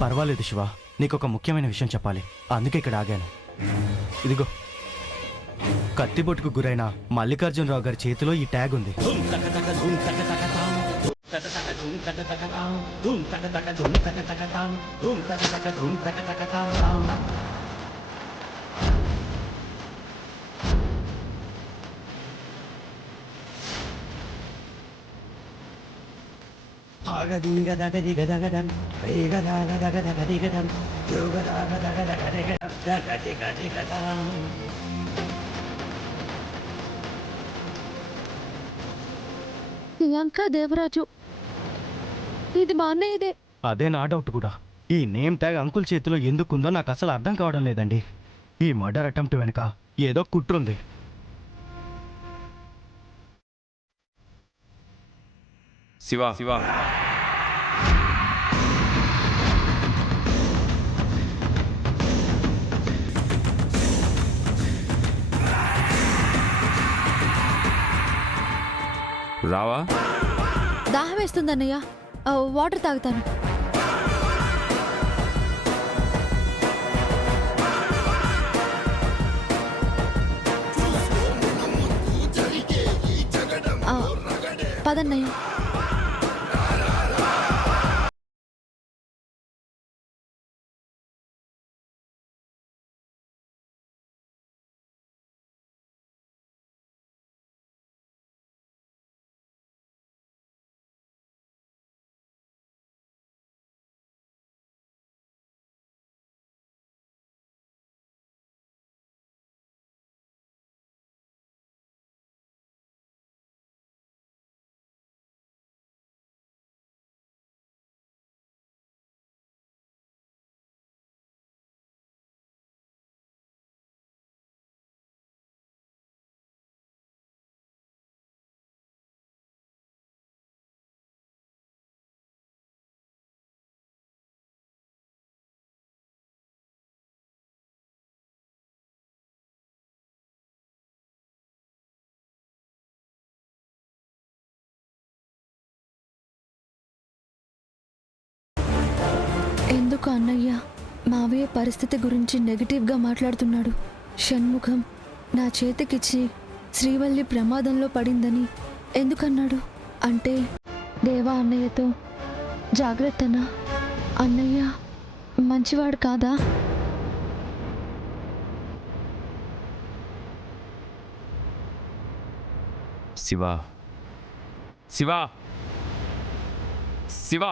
పర్వాలేదు శివ, నీకొక ముఖ్యమైన విషయం చెప్పాలి, అందుకే ఇక్కడ ఆగాను. ఇదిగో, కత్తిబొట్టుకు గురైన మల్లికార్జునరావు గారి చేతిలో ఈ ట్యాగ్ ఉంది. ప్రియాంక దేవరాజు, ఇది మా అన్నయ్యదే. అదే నా డౌట్ కూడా. ఈ నేమ్ ట్యాగ్ అంకుల్ చేతిలో ఎందుకుందో నాకు అసలు అర్థం కావడం లేదండి. ఈ మర్డర్ అటెంప్ట్ వెనుక ఏదో కుట్రుంది. శివ శివ రావా? దాహం వేస్తుంది అన్నయ్య, వాటర్ తాగుతాను. పదన్నయ్య. ఎందుకు అన్నయ్య మావయ్య పరిస్థితి గురించి నెగిటివ్గా మాట్లాడుతున్నాడు? షణ్ముఖం నా చేతికిచ్చి శ్రీవల్లి ప్రమాదంలో పడిందని ఎందుకన్నాడు? అంటే దేవా అన్నయ్యతో జాగ్రత్తనా? అన్నయ్య మంచివాడు కాదా? శివ శివ శివ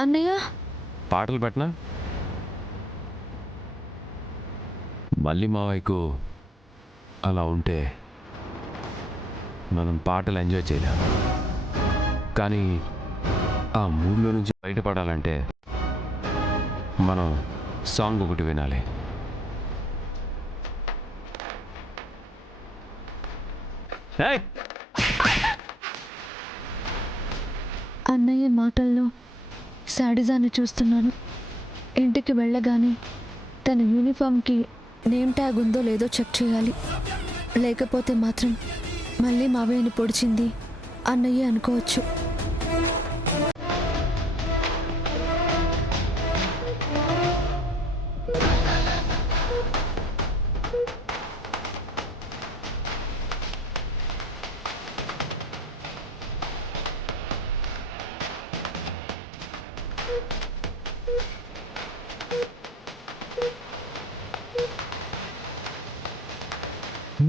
అన్నయ్య పాటలు పెట్టనా? మళ్ళీ మావయ్యకు అలా ఉంటే మనం పాటలు ఎంజాయ్ చేయలేం. కానీ ఆ మూడ్లో నుంచి బయటపడాలంటే మనం సాంగ్ ఒకటి వినాలి. అన్నయ్య మాటల్లో శాడిజాన్ని చూస్తున్నాను. ఇంటికి వెళ్ళగానే తన యూనిఫామ్కి నేమ్ ట్యాగ్ ఉందో లేదో చెక్ చేయాలి. లేకపోతే మాత్రం మళ్ళీ మావయ్యని పొడిచింది అన్నయ్య అనుకోవచ్చు.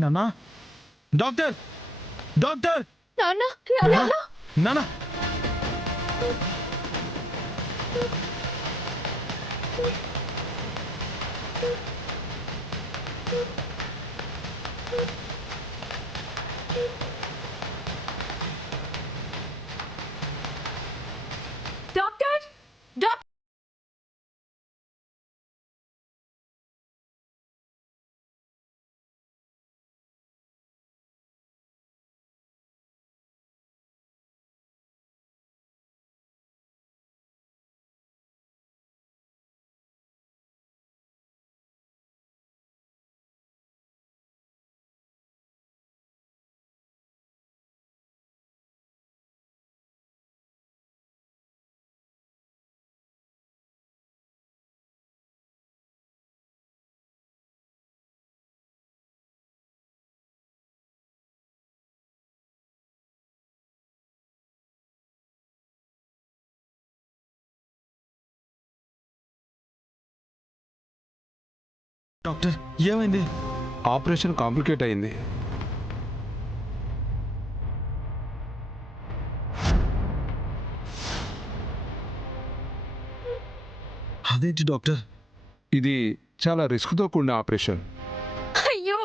నానా, డాక్టర్ డాక్టర్, నాన్న, నానా. డాక్టర్ ఏమైంది? ఆపరేషన్ కాంప్లికేట్ అయింది. అదేంటి డాక్టర్? ఇది చాలా రిస్క్తో కూడిన ఆపరేషన్. అయ్యో,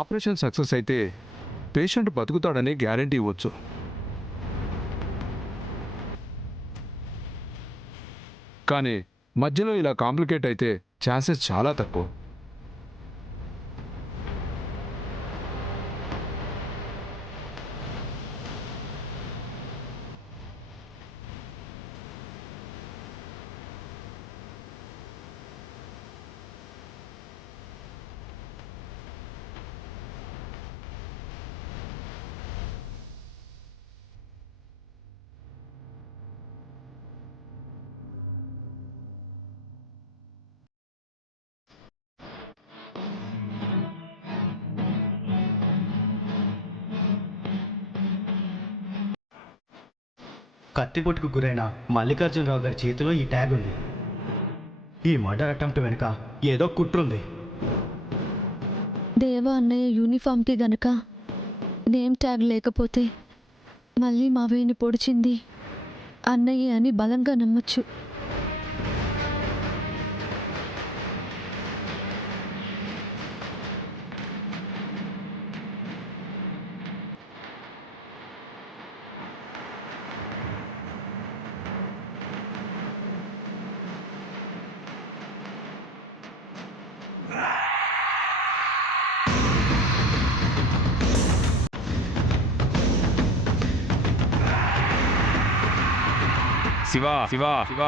ఆపరేషన్ సక్సెస్ అయితే పేషెంట్ బతుకుతాడని గ్యారంటీ ఇవ్వచ్చు. కానీ మధ్యలో ఇలా కాంప్లికేట్ అయితే ఛాన్సెస్ చాలా తక్కువ. కత్తిపోటుకు గురైన మల్లికార్జునరావు గారి చేతిలో ఈ ట్యాగ్ ఉంది. ఈ మర్డర్ అటెంప్ట్ వెనుక ఏదో కుట్రుంది. దేవా అన్నయ్య యూనిఫామ్కి గనక నేమ్ ట్యాగ్ లేకపోతే మళ్ళీ మావయ్యని పొడిచింది అన్నయ్య అని బలంగా నమ్మొచ్చు. శివ శివ శివ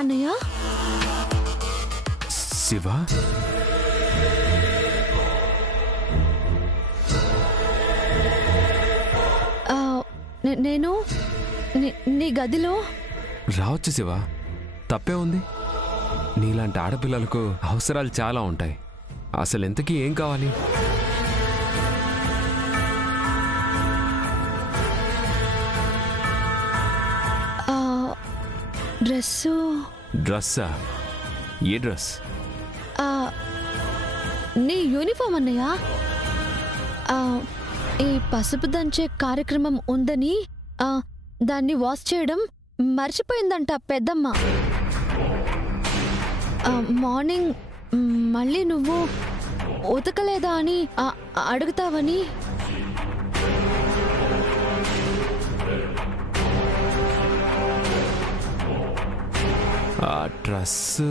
అన్నయ్య, శివ నేను నీ గదిలో. రావచ్చు శివ, తప్పే ఉంది. నీలాంటి ఆడపిల్లలకు అవసరాలు చాలా ఉంటాయి. అసలు ఎంతకీ ఏం కావాలి? డ్రస్సా? ఏ డ్రెస్? నీ యూనిఫామ్ అన్నయ్య. ఈ పసుపు దంచే కార్యక్రమం ఉందని దాన్ని వాష్ చేయడం మర్చిపోయిందంట పెద్దమ్మ. మార్నింగ్ మళ్ళీ నువ్వు ఉతకలేదా అని అడుగుతావని. ఆ డ్రస్సు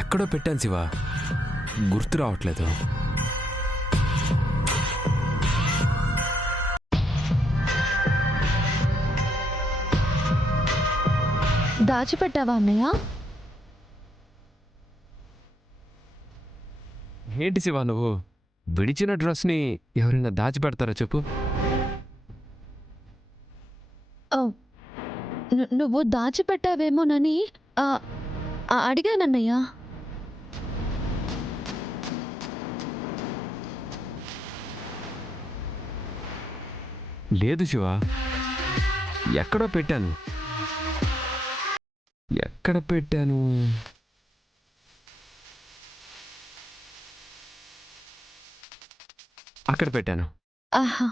ఎక్కడో పెట్టాను శివ, గుర్తు రావట్లేదు. దాచిపెట్టావా అన్నయ్య? ఏంటి శివ నువ్వు? విడిచిన డ్రెస్ని ఎవరైనా దాచిపెడతారా చెప్పు? నువ్వు దాచిపెట్టావేమోనని అడిగానన్నయ్య. లేదు శివ, ఎక్కడో పెట్టాను. ఎక్కడ పెట్టాను? అక్కడ పెట్టాను. ఆహా.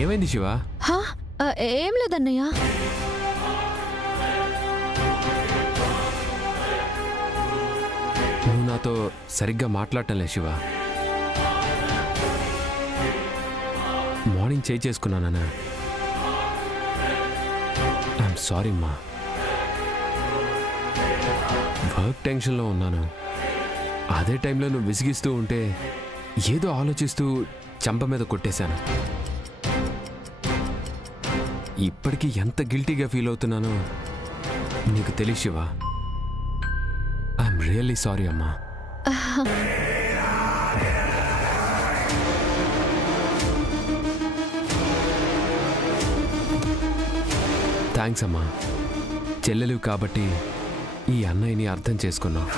ఏమైంది శివ? హా? ఏం లేదన్నయ్య. నువ్వు నాతో సరిగ్గా మాట్లాడటం లేదు శివ. మార్నింగ్ చేసుకున్నానా? ఐఎమ్ సారీ అమ్మా. వర్క్ టెన్షన్లో ఉన్నాను. అదే టైంలో నువ్వు విసిగిస్తూ ఉంటే ఏదో ఆలోచిస్తూ చంప మీద కొట్టేశాను. ఇప్పటికీ ఎంత గిల్టీగా ఫీల్ అవుతున్నానో నీకు తెలియదు శివ. ఐఎమ్ రియల్లీ సారీ అమ్మా. థ్యాంక్స్ అమ్మా. చెల్లెలివి కాబట్టి ఈ అన్నయ్యని అర్థం చేసుకున్నావు.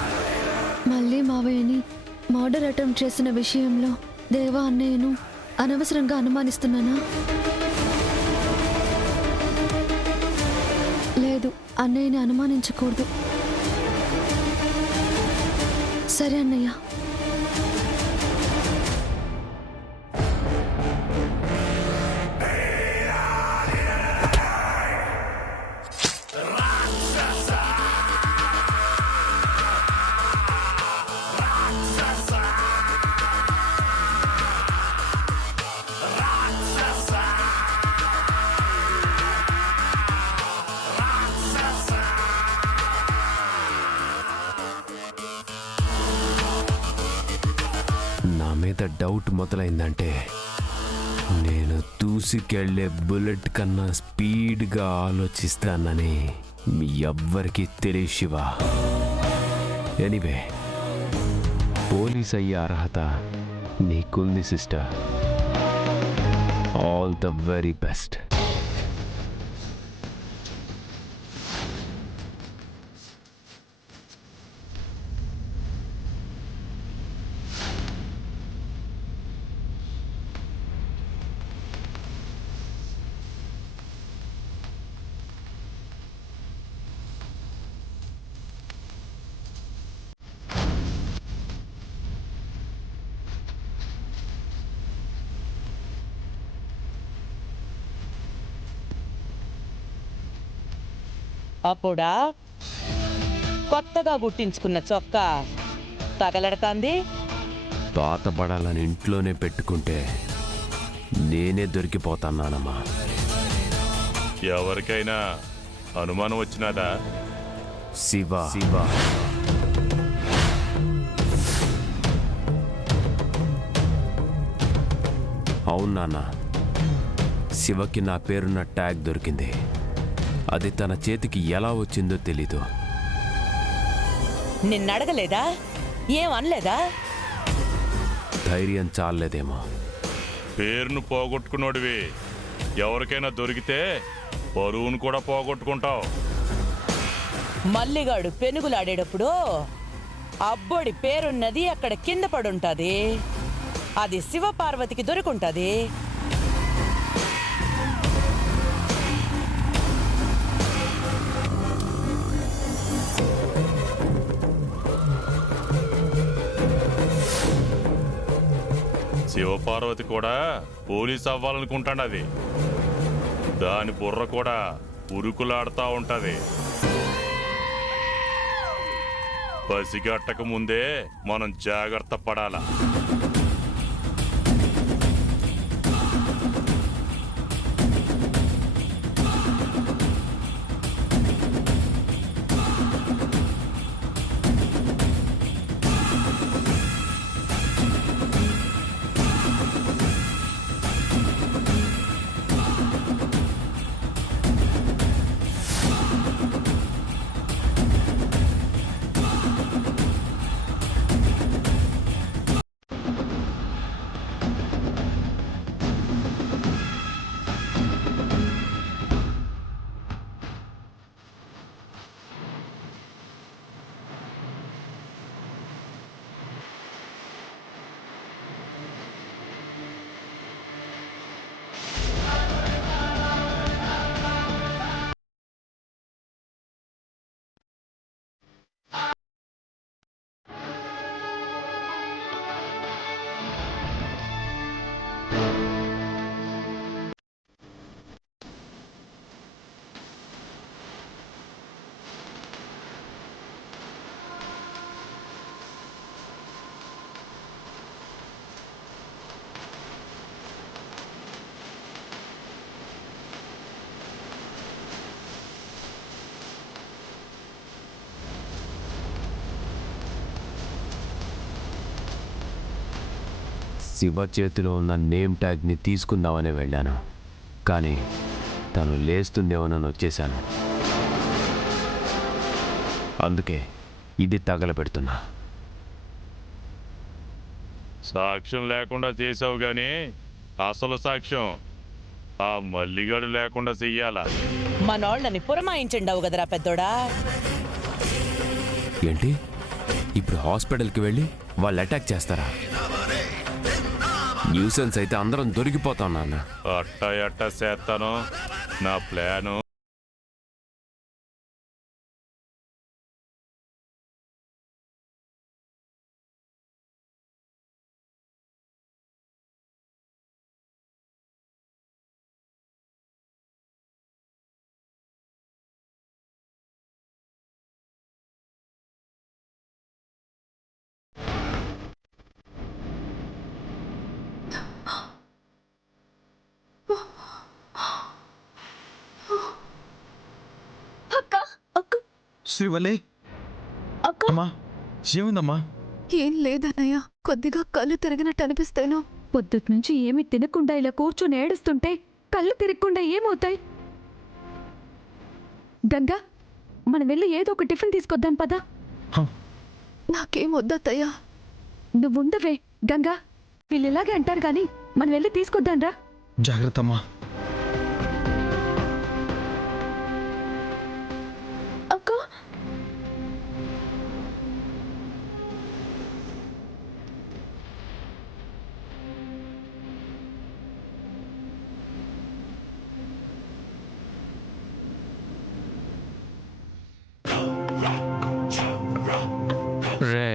మళ్ళీ మావయ్యని మర్డర్ అటెంప్ట్ చేసిన విషయంలో దేవా అన్నయ్యను అనవసరంగా అనుమానిస్తున్నానా? లేదు, అన్నయ్యని అనుమానించకూడదు. సరే అన్నయ్య. నా మీద డౌట్ మొదలైందంటే నేను దూసుకెళ్లే బుల్లెట్ కన్నా స్పీడ్గా ఆలోచిస్తానని మీ ఎవ్వరికీ తెలియదు శివ. ఎనీవే, పోలీస్ అయ్యే అర్హత నీకుంది sister. All the very best. అప్పుడా కొత్తగా గుట్టించుకున్న చొక్కా తగలడతాంది. పాతబడాలని ఇంట్లోనే పెట్టుకుంటే నేనే దొరికిపోతానానమ్మా. ఎవరికైనా అనుమానం వచ్చినాదా? శివ శివ అవును నాన్న, శివకి నా పేరున్న ట్యాగ్ దొరికింది. అది తన చేతికి ఎలా వచ్చిందో తెలీదు. నిన్నడగలేదా? ఏం అనలేదా? ధైర్యం చాలేదేమో. పేరును పోగొట్టుకున్నోడివి ఎవరికైనా దొరికితే పరువును కూడా పోగొట్టుకుంటావు. మల్లిగాడు పెనుగులాడేటప్పుడు అబ్బోడి పేరున్నది అక్కడ కింద పడుంటది. అది శివపార్వతికి దొరికుంటది. శివపార్వతి కూడా పోలీస్ అవ్వాలనుకుంటాడు. అది దాని బుర్ర కూడా ఉరుకులాడుతూ ఉంటది. పసిగట్టక ముందే మనం జాగ్రత్త పడాలా. శివ చేతిలో ఉన్న నేమ్ ట్యాగ్ని తీసుకుందామని వెళ్ళాను, కానీ తను లేస్తుందేమోనని వచ్చేశాను. అందుకే ఇది తగలబెడుతున్నా. సాక్ష్యం లేకుండా చేసావు గాని అసలు సాక్ష్యం ఆ మల్లిగాడు లేకుండా చెయ్యాలా? మనోళ్ళని పురమాయించండావు కదరా పెద్దోడా. ఏంటి ఇప్పుడు హాస్పిటల్కి వెళ్ళి వాళ్ళు అటాక్ చేస్తారా? న్యూసెన్స్ అయితే అందరం దొరికిపోతాం నాన్న. అట్టా ఎట్టా చేస్తాను, నా ప్లాను. అక్క అక్క శ్రీవల్లి, అక్క అమ్మా ఏముందమ్మా? ఏం లేదన్నయ్య, కొద్దిగా కళ్ళు తిరిగినట్టు అనిపిస్తాను. పొద్దుటి నుంచి ఏమి తినకుండా ఇలా కూర్చొని ఏడుస్తుంటే కళ్ళు తిరగకుండా ఏమవుతాయి? గంగా, మనం వెళ్ళి ఏదో ఒక టిఫిన్ తీసుకొద్దాం పదా. నాకేం వద్దత్తయ్యా. నువ్వుండవే గంగా, వీళ్ళు ఇలాగే అంటారు కానీ మనం వెళ్ళి తీసుకొద్దాం రా. జాగ్రత్త అమ్మా. అక్క రే,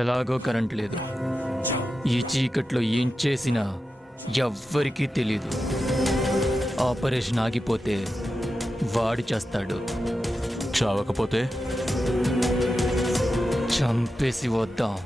ఎలాగో కరెంట్ లేదు. ఈ చీకట్లో ఏం చేసినా ఎవ్వరికీ తెలీదు. ఆపరేషన్ ఆగిపోతే వాడు చేస్తాడు, చావకపోతే చంపేసి వద్దాం.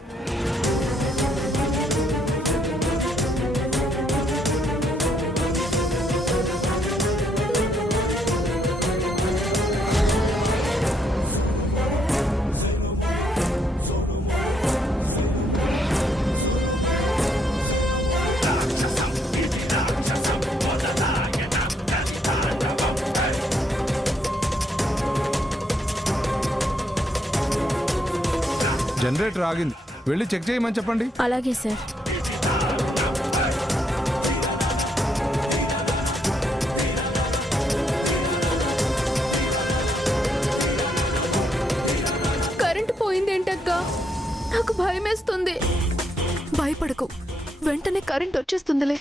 జనరేటర్ ఆగింది, వెళ్ళి చెక్ చేయమని చెప్పండి. అలాగే సార్. కరెంటు పోయిందేంటక్క? నాకు భయమేస్తుంది. భయపడకు, వెంటనే కరెంట్ వచ్చేస్తుందిలే.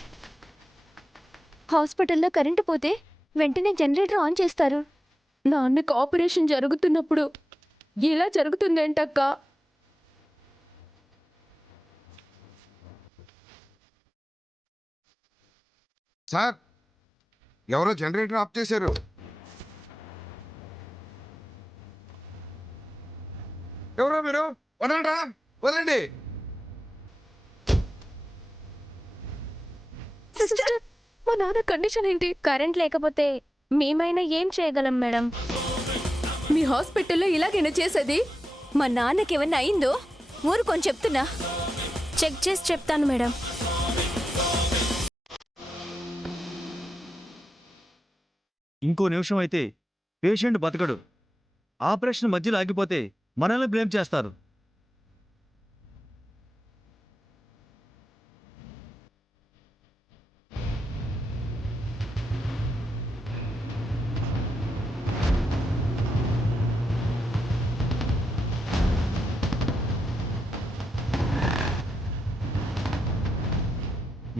హాస్పిటల్లో కరెంటు పోతే వెంటనే జనరేటర్ ఆన్ చేస్తారు. నాన్నకు ఆపరేషన్ జరుగుతున్నప్పుడు ఇలా జరుగుతుందేంటక్క? సార్, ఎవరో జనరేటర్ ఆఫ్ చేశారు. ఎవరో మీరు? వదండి, వదండి. సిస్టర్, మా నాన్న కండిషన్ ఏంటి? కరెంట్ లేకపోతే మేమైనా ఏం చేయగలం మేడం? మీ హాస్పిటల్లో ఇలాగైనా చేసేది? మా నాన్నకి ఏమన్నా అయిందో ఊరుకొని చెప్తున్నా. చెక్ చేసి చెప్తాను మేడం. ఇంకో నిమిషం అయితే పేషెంట్ బతకడు. ఆపరేషన్ మధ్యలో ఆగిపోతే మనల్ని బ్లేమ్ చేస్తారు.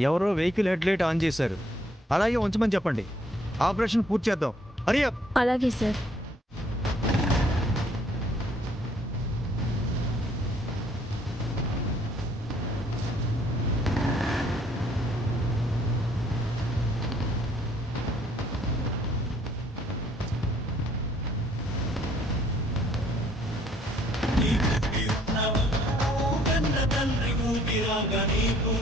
ఎవరో వెహికల్ హెడ్లైట్ ఆన్ చేశారు. అలాగే ఉంచమని చెప్పండి. ఆపరేషన్ పూర్తి చేద్దాం. హరి అప్. అలాగే సార్. నీకు